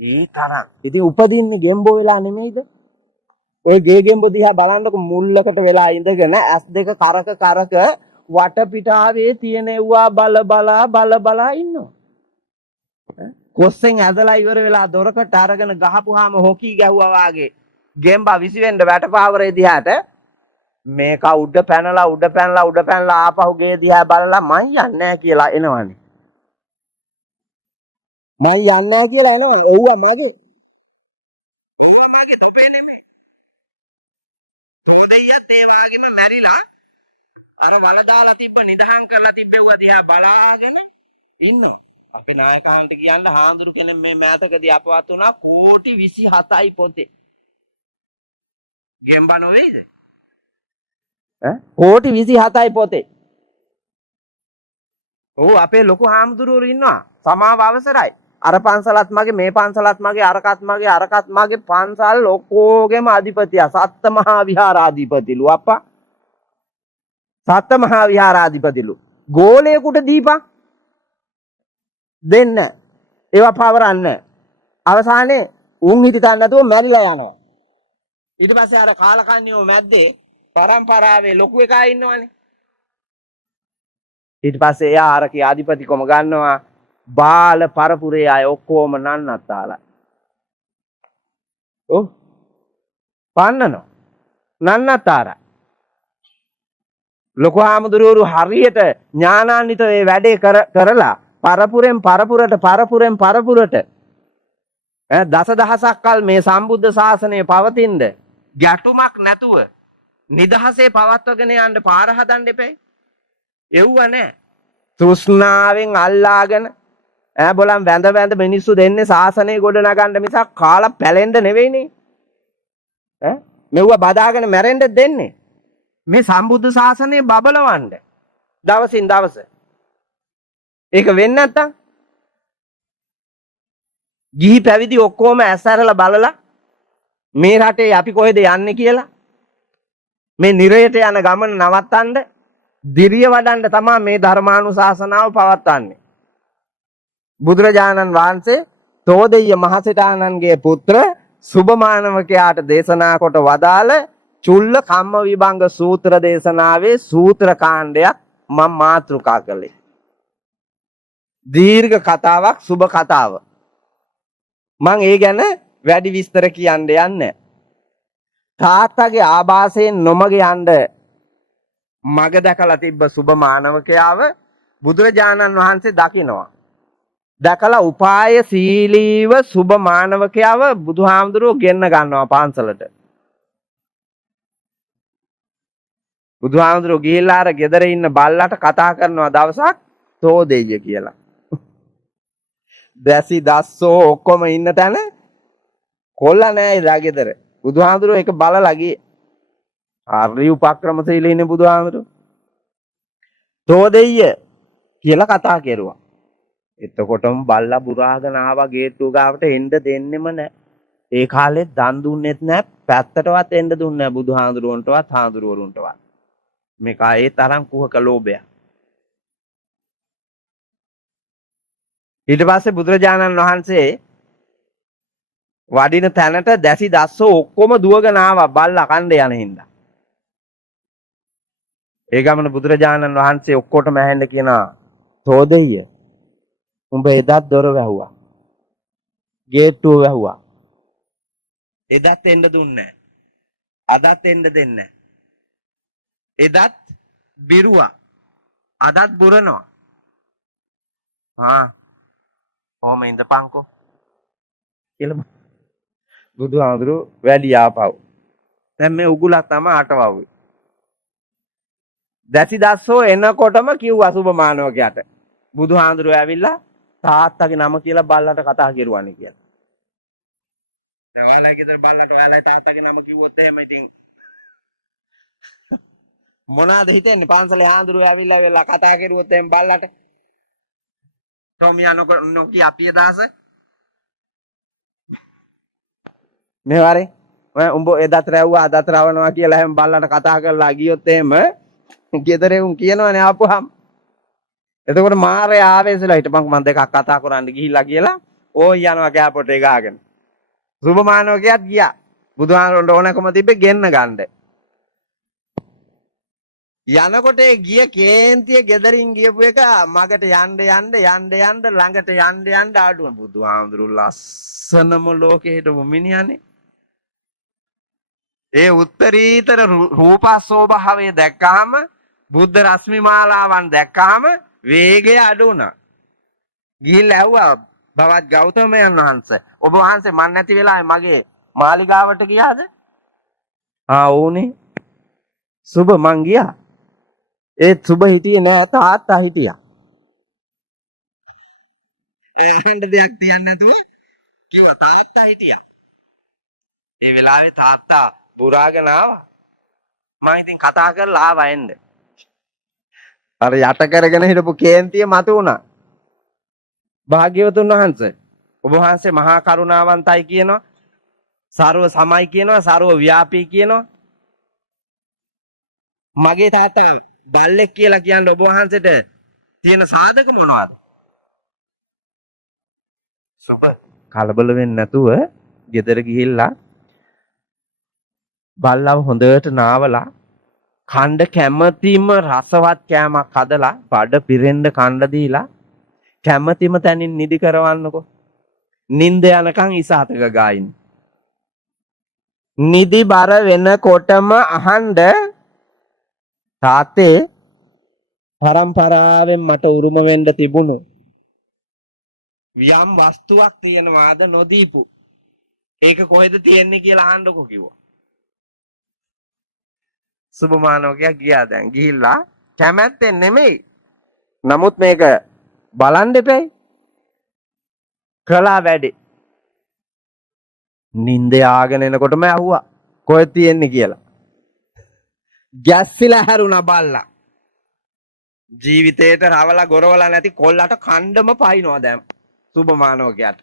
ඒ තරම්. ඉතින් උපදින්නේ ගෙම්බෝ වෙලා නෙමෙයිද? ඔය ගේ ගෙම්බෝ දිහා බලන්නකො මුල්ලකට වෙලා ඉඳගෙන ඇස් දෙක කරක කරක වටපිටාවේ තියෙනවා බල බලා ඉන්නවා. කොස්සෙන් ඇදලා ඉවර වෙලා දොරකට අරගෙන ගහපුවාම හොකී ගැහුවා වාගේ ගෙම්බා විසි වෙන්න වැටපාවරේ දිහාට මේක උඩ පැනලා ආපහු ගේ දිහා බලලා මං යන්නේ නැහැ කියලා එනවනේ. මං යන්නේ නැහැ කියලා එනවා. එව්වා මගේ. මගේ තොපේ නෙමෙයි. තෝදෙයියත් ඒ වගේම මැරිලා අර වල දාලා තිබ්බ නිදහම් කරලා තිබ්බෙව්වා දිහා බලාගෙන ඉන්නවා. අපේ නායකයන්ට කියන්න හාමුදුරු කෙනෙක් මේ මෑතකදී අපවත් වුණා කෝටි 27යි පොතේ. ගෙම්බා නොවේද? කෝටි 27යි පොතේ. ඔව් අපේ ලොකු හාමුදුරුවෝ ඉන්නවා. සමාව අවසරයි. අර පන්සලත් මගේ මේ පන්සලත් මගේ අරකත් මගේ පන්සල් ඔක්කොගෙම අධිපතියා සත්ත මහා විහාරාධිපතිලු අප්පා. සත්ත මහා විහාරාධිපතිලු. ගෝලයකට දීපන්. දෙන්න. ඒවා පවරන්න. අවසානයේ උන් හිටිතන් නැතුව මැරිලා යනවා. ඊට පස්සේ අර කාලකන්ණියෝ මැද්දේ පරම්පරාවේ ලොකු එකා ඉන්නවනේ. ඊට පස්සේ එයා අරකේ ආධිපතිකම ගන්නවා. බාල පරපුරේ අය ඔක්කොම නන්නත්තාලා. ඔව්. පන්නනවා. නන්නත්තාරා. ලොකු හාමුදුරුවෝ හරියට ඥානාන්විත මේ වැඩේ කරලා පරපුරෙන් පරපුරට දසදහසක් කල් මේ සම්බුද්ධ ශාසනය පවතිනද ගැටුමක් නැතුව නිදහසේ පවත්වගෙන යන්න පාර හදන්න එපේ. එව්ව නෑ. තෘෂ්ණාවෙන් අල්ලාගෙන බලන් වැඳ මිනිස්සු දෙන්නේ ශාසනය ගොඩ නගන්න මිසක් කාලා පැලෙන්න නෙවෙයිනේ. මෙව්ව බදාගෙන මැරෙන්න දෙන්නේ. මේ සම්බුද්ධ ශාසනය බබලවන්න. දවසින් දවස. ඒක වෙන්නේ නැත්තම් ගිහි පැවිදි ඔක්කොම ඇස්සරලා බලලා මේ රටේ අපි කොහෙද යන්නේ කියලා මේ නිරයට යන ගමන නවත්තන්න දිරිය වඩන්න තමයි මේ ධර්මානුශාසනාව පවත්වන්නේ. බුදුරජාණන් වහන්සේ තෝදෙය්‍ය මහසිතානන්ගේ පුත්‍ර සුභමානවකයාට දේශනා කොට වදාළ චුල්ල කම්ම විභංග සූත්‍ර දේශනාවේ සූත්‍ර කාණ්ඩයක් මම මාතෘකා කළේ. දීර්ඝ කතාවක් සුබ කතාව. මං ඒ ගැන වැඩි විස්තර කියන්න යන්නේ. තාත්තගේ ආభాසයෙන් නොමග යන්න මග දැකලා තිබ්බ සුබ මානවකයාව බුදුරජාණන් වහන්සේ දකිනවා. දැකලා උපාය සීලීව සුබ මානවකයාව බුදුහාමුදුරුවෝ ගෙන්න ගන්නවා පන්සලට. බුදුහාමුදුරුවෝ ගිහිල්ලා අර ගෙදර ඉන්න බල්ලට කතා කරනවා දවසක් තෝදෙయ్య කියලා. දැසි දස්සෝ ඔක්කොම ඉන්න තැන කොල්ල නෑ ඉදා ගෙදර. බුදුහාමුදුරුවෝ ඒක බලලා ගියේ. හරි උපක්‍රමශීලී ඉන්නේ බුදුහාමුදුරුවෝ. තෝදෙయ్య කියලා කතා කෙරුවා. එතකොටම බල්ලා බුරාගෙන ආවා ගේට්ටුව ගාවට එන්න දෙන්නෙම නෑ. ඒ කාලේ දන් දුන්නෙත් නෑ පැත්තටවත් එන්න දුන්නේ නෑ බුදුහාමුදුරුවන්ටවත් හාමුදුරුවරුන්ටවත්. මේක ඒ තරම් කුහක ලෝභයක්. ඊට පස්සේ බුදුරජාණන් වහන්සේ වඩින තැනට දැසි දස්සෝ ඔක්කොම දුවගෙන ආවා බල්ලා කණ්ඩ යන හින්දා. ඒ ගමන බුදුරජාණන් වහන්සේ ඔක්කොටම ඇහෙන්න කියනවා තෝදෙయ్య උඹ එදත් දොර වැහුවා. ගේට්ටුව වැහුවා. එදත් එන්න දුන්නේ නැහැ. අදත් එන්න දෙන්නේ නැහැ. එදත් බිරුවා. අදත් බුරනවා. ඕම ඉඳපන්කෝ කියලා බුදුහාමුදුරුවෝ වැඩි ආපහු. දැන් මේ උගුලක් තමයි අටවවුවේ. දැසි දස්සෝ එනකොටම කිව්වා සුබ මානවකයාට. බුදුහාමුදුරුවෝ ඇවිල්ලා තාත්තගේ නම කියලා බල්ලට කතා කරුවානේ කියලා. දැන් ඔයාලා ගෙදර බල්ලට ඔයාලයි තාත්තගේ නම කිව්වොත් එහෙම ඉතින් මොනවාද හිතෙන්නේ? පන්සලේ හාමුදුරුවෝ ඇවිල්ලා කතා කරුවොත් එහෙම බල්ලට Tomia noki apiya dasa. මේ වරේ උඹ එදත් රැව්වා අදත් රවනවා කියලා හැම බල්ලට කතා කරලා ගියොත් එහෙම ගෙදරේ උන් කියනවනේ ආපුවාම. එතකොට මාරේ ආවේසලා හිටපන් මම දෙකක් කතා කරන්න ගිහිල්ලා කියලා ඕයි යනවා කෑපොට එක ගහගෙන. සුබ මානවකයාත් ගියා. බුදුහාමුදුරන්ට ඕනකම තිබ්බේ ගෙන්න ගන්න. යනකොට ඒ ගිය කේන්තිය ගෙදරින් ගියපු එක මගට යන්න ළඟට යන්න ආඩුව. බුදුහාමුදුරු ලස්සනම ලෝකෙ හිටපු මිනිහනේ. ඒ උත්තරීතර රූපස්සෝභාවය දැක්කහම බුද්ධ රශ්මි මාලාවන් දැක්කහම වේගය අඩු වුණා. ගිහිල්ලා ඇහුවා බවත් ගෞතමයන් වහන්සේ ඔබ වහන්සේ මන් නැති වෙලාවේ මගේ මාලිගාවට ගියාද? ඕනේ. සුබ මං ගියා. ඒත් සුබ හිටියේ නෑ තාත්තා හිටියා. අහන්න දෙයක් තියන්නේ නැතුව කිව්වා තාත්තා හිටියා. ඒ වෙලාවේ තාත්තා බුරාගෙන ආවා. මම ඉතින් කතා කරලා ආවා එන්න. අර යට කරගෙන හිටපු කේන්තිය මතු වුණා. භාග්‍යවතුන් වහන්සේ ඔබ වහන්සේ මහා කරුණාවන්තයි කියනවා. සර්ව සමයි කියනවා. සර්ව ව්‍යාපී කියනවා. මගේ තාත්තා බල්ලෙක් කියලා කියන්නේ ඔබ වහන්සේට තියෙන සාධක මොනවද? සොප කලබල වෙන්නේ නැතුව ගෙදර ගිහිල්ලා බල්ලව හොඳට නාවලා කණ්ඩ කැමැතිම රසවත් කෑමක් හදලා බඩ පිරෙන්න කණ්ඩ දීලා කැමැතිම තැනින් නිදි කරවන්නකෝ. නිින්ද යනකම් ඉසాతක ගායින්. නිදි බර වෙනකොටම අහන්න තාත්තේ පරම්පරාවෙන් මට උරුම වෙන්න තිබුණු යම් වස්තුවක් තියෙනවාද නොදීපු. ඒක කොහෙද තියෙන්නේ කියලා අහන්නකෝ කිව්වා. සුබමානවකයා ගියා දැන්. ගිහිල්ලා කැමැත්තෙන් නෙමෙයි. නමුත් මේක බලන් දෙපැයි. කළා වැඩි. නින්ද යාගෙන එනකොටම ඇහුවා කොහෙද තියෙන්නේ කියලා. ගැස්සිලා හැරුණා බල්ලා. ජීවිතේට රවලා ගොරවලා නැති කොල්ලට කණ්ඩම පයින්නවා දැන් සුබමානවකයාට.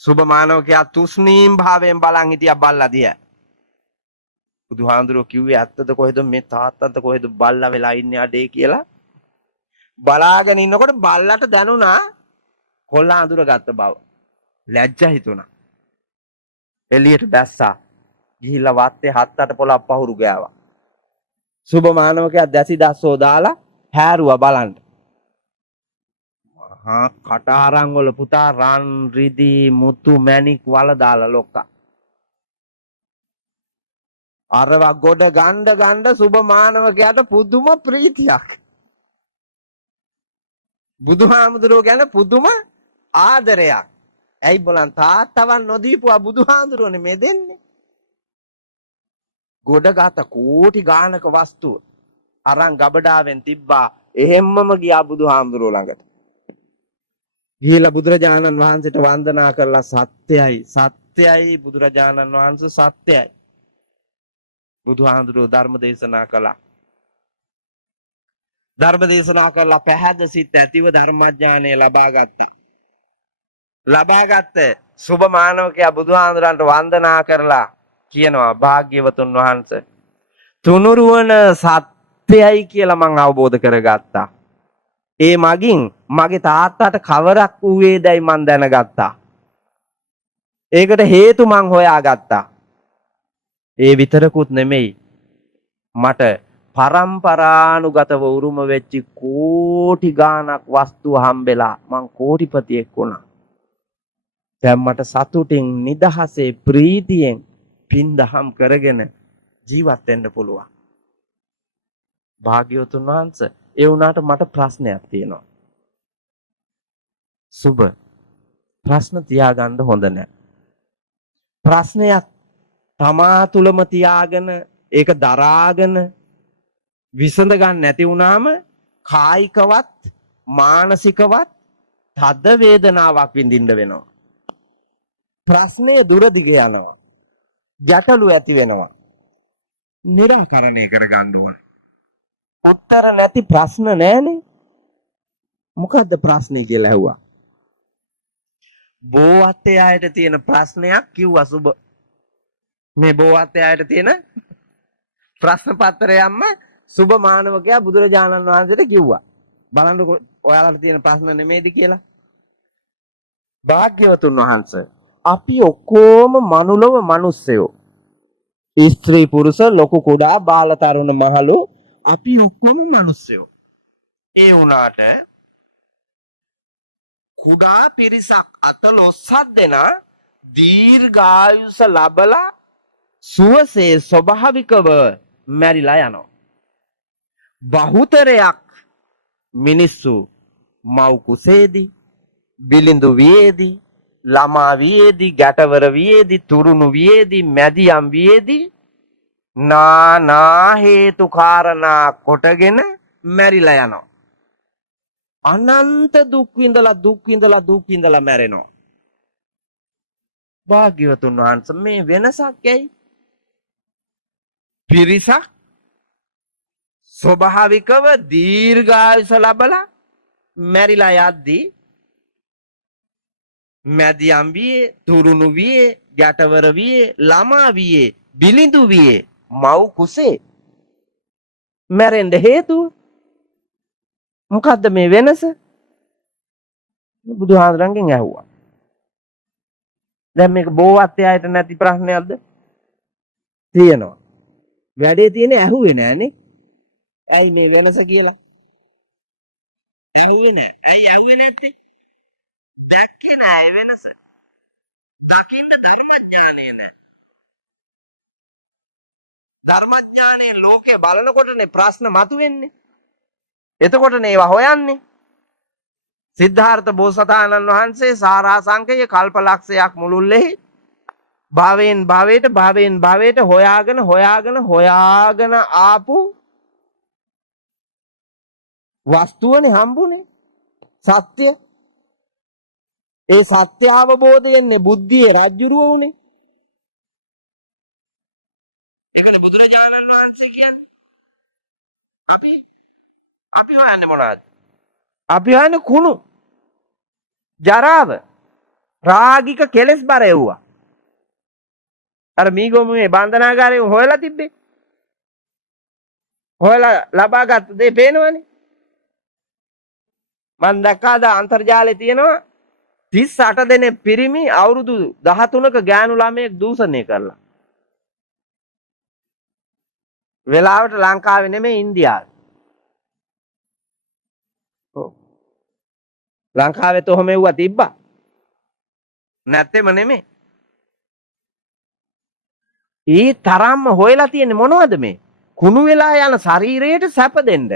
සුබමානවකයා තුස්නීම් භාවයෙන් බලන් හිටියා බල්ලා දිහා. බුදුහාඳුරෝ කිව්වේ ඇත්තද කොහෙද මේ තාත්තන්ට කොහෙද බල්ලා වෙලා ඉන්නේ අඩේ කියලා. බලාගෙන ඉන්නකොට බල්ලට දැනුණා කොල්ලා අඳුර ගත්ත බව. ලැජ්ජා හිතුණා. එළියට බැස්සා. ගිහිල්ලා වත්තේ 7-8 පොළක් පහුරු ගෑවා. සුබමානවකයා දැසි දැස්සෝ දාලා හැරුවා බලන්න. මහා කටාරම් වල පුතා රන් රිදී මුතු මැණික් වල දාලා ලොක්කා. අරවා ගොඩ ගණ්ඩ සුබමානවකයාට පුදුම ප්‍රීතියක්. බුදුහාමුදුරුවෝ ගැන පුදුම ආදරයක්. ඇයි බලන් තාත්තවන් නොදීපුවා බුදුහාමුදුරුවනේ මේ දෙන්නේ. ගොඩගත කෝටි ගානක වස්තුව අරන් ගබඩාවෙන් තිබ්බා. එහෙම්මම ගියා බුදුහාමුදුරුවෝ ළඟට. ගිහිල්ලා බුදුරජාණන් වහන්සේට වන්දනා කරලා සත්‍යයි බුදුරජාණන් වහන්සේ සත්‍යයි. බුදුහාමුදුරුවෝ ධර්ම දේශනා කළා. ධර්ම දේශනා කළා පැහැද සිත් ඇතිව ධර්මඥානය ලබා ගත්තා. ලබාගත්ත සුබමානවකයා බුදුහාමුදුරන්ට වන්දනා කරලා කියනවා භාග්‍යවතුන් වහන්සේ තුනුරුවන සත්‍යයි කියලා මම අවබෝධ කරගත්තා. ඒ මගින් මගේ තාත්තාට කවරක් වූවේදයි මම දැනගත්තා. ඒකට හේතු මං හොයාගත්තා. ඒ විතරකුත් නෙමෙයි මට පරම්පරානුගතව උරුම වෙච්ච කෝටි ගාණක් වස්තු හම්බෙලා මං කෝටිපතියෙක් වුණා. දැන් මට සතුටින් නිදහසේ ප්‍රීතියෙන් පින්දහම් කරගෙන ජීවත් වෙන්න පුළුවන්. භාග්‍යවතුන් වහන්සේ ඒ වුණාට මට ප්‍රශ්නයක් තියෙනවා. සුබ ප්‍රශ්න තියාගන්න හොඳ නැහැ. ප්‍රශ්නයක් තමා තුලම තියාගෙන ඒක දරාගෙන විසඳ ගන්න නැති වුණාම කායිකවත් මානසිකවත් තද වේදනාවක් විඳින්න වෙනවා. ප්‍රශ්නේ දුර දිග යනවා. ගැටලු ඇති වෙනවා. නිරාකරණය කරගන්න ඕන. උත්තර නැති ප්‍රශ්න නැහැනේ. මොකද්ද ප්‍රශ්නේ කියලා ඇහුවා. බෝවත්තේ ආයත තියෙන ප්‍රශ්නයක් කිව්වා සුබ. මේ බෝවත්තේ ආයත තියෙන ප්‍රශ්න පත්‍රයක්ම සුබ මානවකයා බුදුරජාණන් වහන්සේට කිව්වා. බලන්නකො ඔයාලට තියෙන ප්‍රශ්න නෙමෙයිද කියලා. භාග්‍යවතුන් වහන්සේ අපි ඔක්කොම මනුලොව මිනිස්සයෝ. ස්ත්‍රී පුරුෂ ලොකු කුඩා බාල තරුණ මහලු අපි ඔක්කොම මිනිස්සයෝ. ඒ වුණාට කුඩා පිරිසක් 14 දෙනා දීර්ඝායුෂ ලබලා සුවසේ ස්වභාවිකව මැරිලා යනවා. බහුතරයක් මිනිස්සු මව් කුසේදී බිලිඳු වියේදී ළමා වියේදී ගැටවර වියේදී තුරුණු වියේදී මැදියම් වියේදී නානා හේතු කාරණා කොටගෙන මැරිලා යනවා. අනන්ත දුක් විඳලා මැරෙනවා. භාග්‍යවතුන් වහන්සේ මේ වෙනසක් ඇයි? පිරිසක් ස්වභාවිකව දීර්ඝායුෂ ලබලා මැරිලා යද්දී මැදියම් වියේ තුරුණු වියේ ගැටවර වියේ ළමා වියේ බිලිඳු වියේ මව් කුසේ මැරෙන්න හේතුව මොකද්ද මේ වෙනස? බුදුහාඳුරන්ගෙන් ඇහුවා. දැන් මේක බෝවත්යයට නැති ප්‍රශ්නයක්ද? තියෙනවා. වැඩේ තියෙන්නේ ඇහුවේ නෑනේ. ඇයි මේ වෙනස කියලා? ඇහුවේ නෑ. ඇයි ඇහුවේ නැත්තේ? දැක්කේ නෑ වෙනස. දකින්න ධර්මඥානය නෑ. ධර්මඥානයේ ලෝකේ බලනකොටනේ ප්‍රශ්න මතුවෙන්නේ. එතකොටනේ ඒවා හොයන්නේ. සිද්ධාර්ථ බෝසතාණන් වහන්සේ සාරාංශකයේ කල්පලක්ෂයක් මුළුල්ලේ භවයෙන් භවයට හොයාගෙන ආපු වස්තුවනේ හම්බුනේ. සත්‍ය. ඒ සත්‍ය අවබෝධයෙන්නේ බුද්ධියේ රජ්ජුරුව උනේ. ඒකනේ බුදුරජාණන් වහන්සේ කියන්නේ. අපි හොයන්නේ මොනවද? අපි හොයන්නේ කුණු. ජරාව. රාගික කෙලෙස් බර එව්වා. අර මීගොමුවේ බන්ධනාගාරේ හොයලා තිබ්බේ. හොයලා ලබාගත් දේ පේනවනේ. මම දැක්කාද අන්තර්ජාලේ තියෙනවා 38 දෙනෙක් පිරිමි අවුරුදු 13ක ගෑනු ළමයෙක් දූෂණය කරලා. වෙලාවට ලංකාවේ නෙමෙයි ඉන්දියාවේ. ඔව්. ලංකාවේ තොහම එව්වා තිබ්බා. නැත්තේම නෙමෙයි. ඊ තරම්ම හොයලා තියෙන්නේ මොනවද මේ? කුණු වෙලා යන ශරීරයට සැප දෙන්න.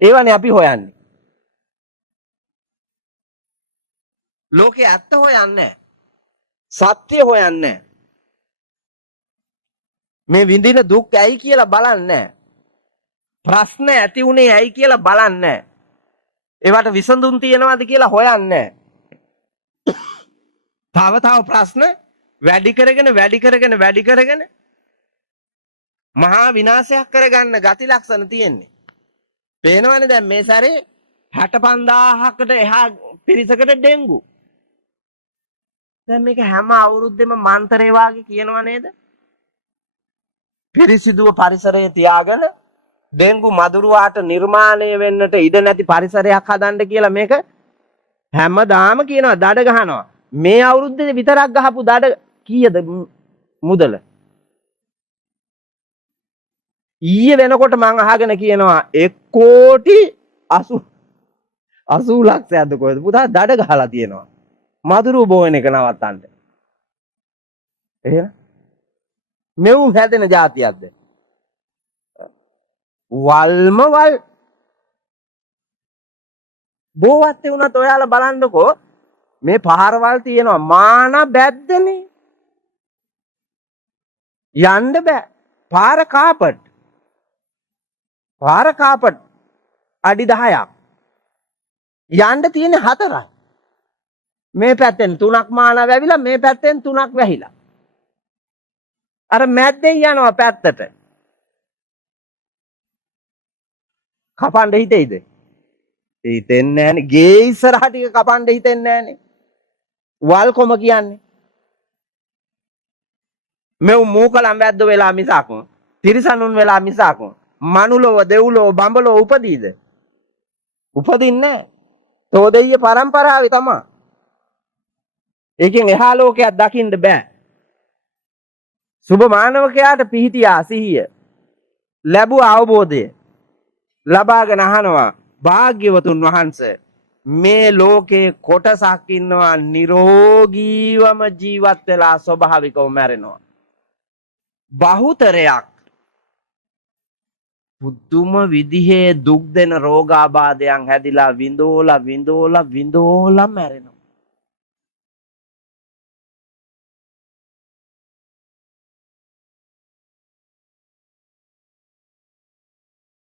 ඒවනේ අපි හොයන්නේ. ලෝකේ ඇත්ත හොයන්නේ සත්‍ය හොයන්නේ මේ විඳින දුක් ඇයි කියලා බලන්නේ ප්‍රශ්න ඇති උනේ ඇයි කියලා බලන්නේ ඒවට විසඳුම් තියනවාද කියලා හොයන්නේ තව ප්‍රශ්න වැඩි කරගෙන මහා විනාශයක් කරගන්න ගති ලක්ෂණ තියෙන්නේ. පේනවනේ දැන් මේ සැරේ 65000කට එහා පිරිසකට ඩෙන්ගු. දැන් මේක හැම අවුරුද්දෙම මන්තරේ වාගේ කියනවා නේද? පිරිසිදුව පරිසරයේ තියාගෙන ඩෙන්ගු මදුරුවාට නිර්මාණය වෙන්නට ඉඩ නැති පරිසරයක් හදන්න කියලා මේක හැමදාම කියනවා දඩ ගහනවා. මේ අවුරුද්දේ විතරක් ගහපු දඩ කීයද මුදල? ඊයේ වෙනකොට මම අහගෙන කියනවා 1,80 ලක්ෂයක්ද කොහෙද පුතා දඩ ගහලා තියෙනවා. මදුරු බෝවෙන එක නවත්තන්න. එහෙනම් මෙව් හැදෙන જાතියක්ද? වල්මවල් බෝවත් වුණත් ඔයාලා බලන්නකෝ මේ පාරවල් තියෙනවා මාන බැද්දනේ. යන්න බෑ. පාර කාපට් අඩි 10ක්. යන්න තියෙන 4යි. මේ පැත්තෙන් 3ක් මාන වැවිලා මේ පැත්තෙන් 3ක් වැහිලා. අර මැද්දෙන් යනවා පැත්තට. කපන්න හිතෙයිද? හිතෙන්නේ නැහනේ. ගේ ඉස්සරහ ටික කපන්න හිතෙන්නේ නැහනේ. වල් කොම කියන්නේ. මෙව් මූකලම් වැද්ද වෙලා මිසක් තිරිසනුන් වෙලා මිසක් මනුලොව දෙව්ලොව බඹලොව උපදීද? උපදින්නේ නැහැ. තෝදෙය්‍ය පරම්පරාවේ තමයි. ඒකෙන් එහා ලෝකයක් දකින්න බෑ. සුබ මානවකයාට පිහිටියා සිහිය. ලැබුවා අවබෝධය. ලබාගෙන අහනවා භාග්‍යවතුන් වහන්සේ මේ ලෝකේ කොටසක් ඉන්නවා නිරෝගීවම ජීවත් වෙලා ස්වභාවිකව මැරෙනවා. බහුතරයක් පුදුම විදිහේ දුක් දෙන රෝගාබාධයන් හැදිලා විඳෝලා මැරෙනවා.